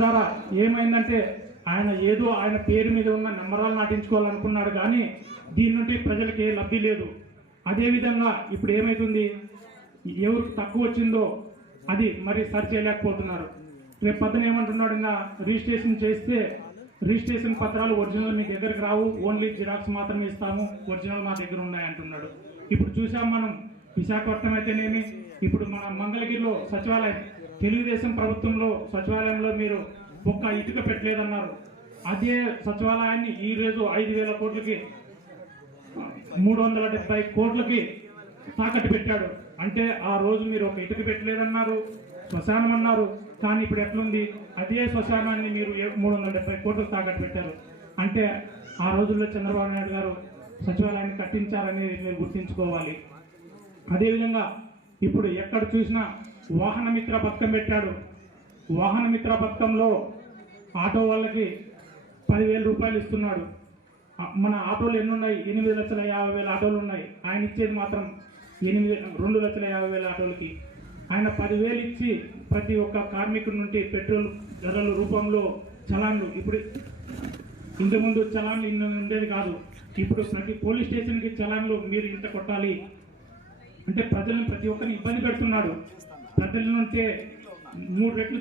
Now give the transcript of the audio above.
ద్వారా ఏమైందంటే ఆయన ఏదో ఆయన పేరు మీద ఉన్న నెంబరాలు నాటించుకోవాలనుకున్నాడు, కానీ దీని నుండి ప్రజలకి ఏ లబ్ధి లేదు. అదేవిధంగా ఇప్పుడు ఏమవుతుంది, ఎవరు తక్కువ వచ్చిందో అది మరి సరి చేయలేకపోతున్నారు. రేపు పక్కన ఏమంటున్నాడు, ఇంకా రిజిస్ట్రేషన్ చేస్తే రిజిస్ట్రేషన్ పత్రాలు ఒరిజినల్ మీ దగ్గరికి రావు, ఓన్లీ జిరాక్స్ మాత్రమే ఇస్తాము, ఒరిజినల్ మా దగ్గర ఉన్నాయి అంటున్నాడు. ఇప్పుడు చూసాం మనం విశాఖపట్నం అయితేనేమి, ఇప్పుడు మన మంగళగిరిలో సచివాలయం, తెలుగుదేశం ప్రభుత్వంలో సచివాలయంలో మీరు ఒక్క ఇటుక పెట్టలేదన్నారు. అదే సచివాలయాన్ని ఈ రోజు 5,000 కోట్లకి 370 కోట్లకి తాకట్టు పెట్టాడు. అంటే ఆ రోజు మీరు ఒక ఇటుక పెట్టలేదన్నారు, శ్మశానం అన్నారు, కానీ ఇప్పుడు ఎట్లుంది, అదే శ్మశానాన్ని మీరు 370 కోట్లకు తాకట్టు పెట్టారు. అంటే ఆ రోజుల్లో చంద్రబాబు నాయుడు గారు సచివాలయాన్ని కట్టించారని మీరు గుర్తించుకోవాలి. అదేవిధంగా ఇప్పుడు ఎక్కడ చూసినా వాహన మిత్ర పథకం పెట్టాడు. వాహన మిత్ర పథకంలో ఆటో వాళ్ళకి 10,000 రూపాయలు ఇస్తున్నాడు. మన ఆటోలు ఎన్ని ఉన్నాయి, 8,50,000 ఆటోలు ఉన్నాయి. ఆయన ఇచ్చేది మాత్రం 2,50,000 ఆటోలకి. ఆయన 10,000 ఇచ్చి ప్రతి ఒక్క కార్మికుడి నుండి పెట్రోల్ ధరల రూపంలో చలాన్లు, ఇప్పుడు ఇంతకుముందు చలాన్లు ఇన్ని ఉండేది కాదు, ఇప్పుడు ప్రతి పోలీస్ స్టేషన్కి చలాన్లు మీరు ఇంత కొట్టాలి అంటే ప్రజలను ప్రతి ఒక్కరిని ఇబ్బంది పెడుతున్నాడు. ప్రజల నుంచే 3 రెట్లు